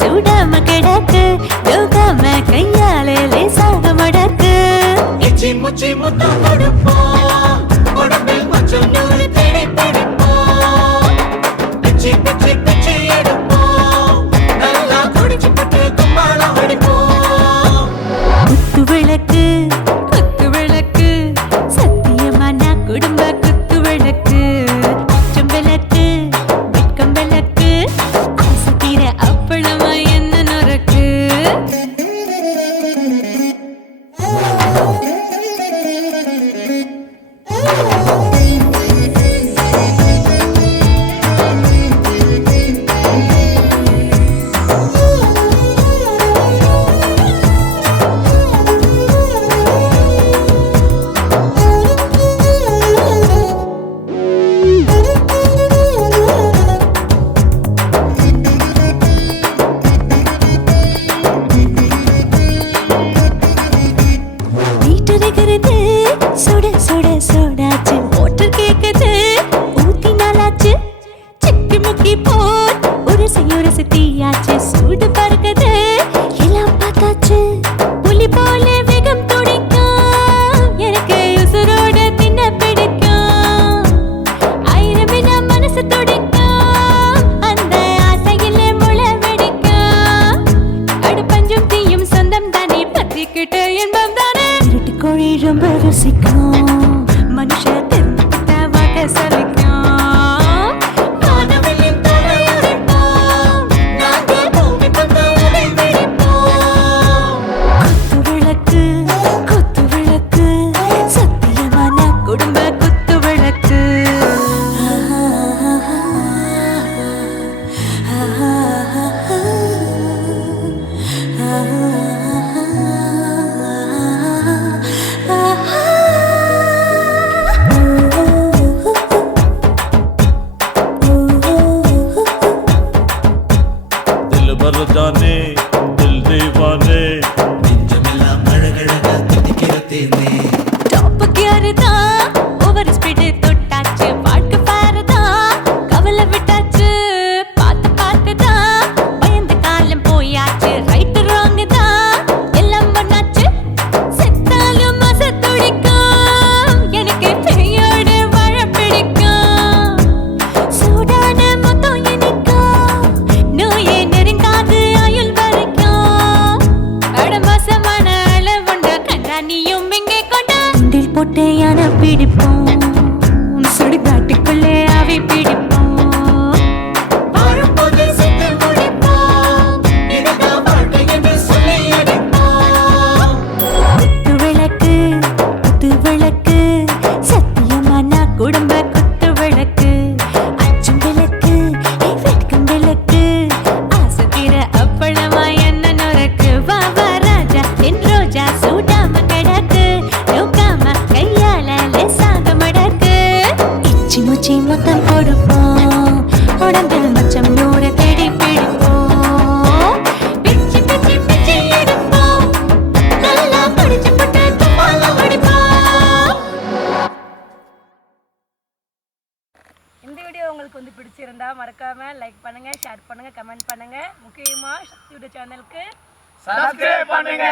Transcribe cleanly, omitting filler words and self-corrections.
சூடாம கிடக்கு யோகாம கையாலே லேசாக மடக்கு இச்சி முச்சி முத்தம் கொடுப்போம் உடம்பில் கொஞ்சம் நூறு தேடி பிடிப்போம் பிச்சி பிச்சி பிச்சி எடுப்போம் நல்லா குடிச்சு பட்டு கும்பாலம் அடிப்போம் குத்து விளக்கு குத்து விளக்கு சத்தியமான குடும்ப குத்து விளக்கு அச்சம் விளக்கு வெட்கம் விளக்கு ஆசை தீர அப்பளமா என்ன நொறுக்கு சுட சுட சுடாச்சு மோட்டர் கேக்குது ஊத்தி நாளாச்சு சிக்கி முக்கி போல் உரசி தீயாச்சு சூடு பறக்குது எல்லாம் பார்த்தாச்சு புலி போல வேகம் துடிக்கும் எனக்கு உசுரோட தின்ன பிடிக்கும் ஆயிரம் மனசு துடிக்கும் அந்த ஆசையிலே முளை வெடிக்கும் அடு பஞ்சும் தீயும் சொந்தம் தானே பத்திக்கிட்டு இன்பம் தானே இருட்டு கோழி ரொம்ப ருசிக்கும் மனுஷ தெரிஞ்சுக்கிட்ட வாக்க சலிக்கும் வானவெளியின் தலையுடைப்போம் நாங்கள் பூமி பந்த உடை வெடிப்போம் குத்து விளக்கு சத்தியமான குடும்ப குத்து விளக்கு जाने दिल दीवाने நெஞ்சமெல்லாம் அழகழகா துடிக்கிற தேனே டாப் கியர் தான் ஓவர் ஸ்பீட் தொட்டாச்சு வாழ்க்கை பாரு தான் கவலை விட்டாச்சு பார்த்து தான் பயந்த காலம் போயாச்சு ரைட் ராங் தான் எல்லாம் பண்ணாச்சு செத்தாலும் மச துடிக்கும் எனக்கு பெயோடு வாழ பிடிக்கும் சூடான மொத்தம் எனக்கும் நோயே நெருங்காது ஆயுள் வரைக்கும் அடமாசமான அளவுண்ட கண்டானியும் இங்கே கொண்ட உண்டில் போட்டு யானை பிடிப்போம் சுடுகாட்டுக்குள்ளே அவை பிடிப்போம் வாழும்போது செத்து முடிப்போம் இதுதான் வாழ்க்கை என்று சொல்லி அடிப்போம் குத்து விளக்கு சத்தியமான குடும்ப குத்து விளக்கு அச்சும் விளக்கு வெட்கம் விளக்கு ஆசை தீர அப்பளமா என்ன நொறுக்கு வா ராஜா என் ரோஜா சூடாம கிடக்கு யோகாம கையால லேசாக மடக்கு இச்சி முச்சி மொத்தம் கொடுப்போம் உடம்பில் மச்சம் நூறு தேடி பிடிப்போம் பிச்சி பிச்சி பிச்சி எடுப்போம் நல்லா படிச்சு போட்டு கும்பாலம் அடிப்போம். இந்த வீடியோ உங்களுக்கு பிடிச்சிருந்தா மறக்காம லைக் பண்ணுங்க, ஷேர் பண்ணுங்க, கமெண்ட் பண்ணுங்க. முக்கியமா சக்தியோட சேனலுக்கு सब्सक्राइब பண்ணுங்க.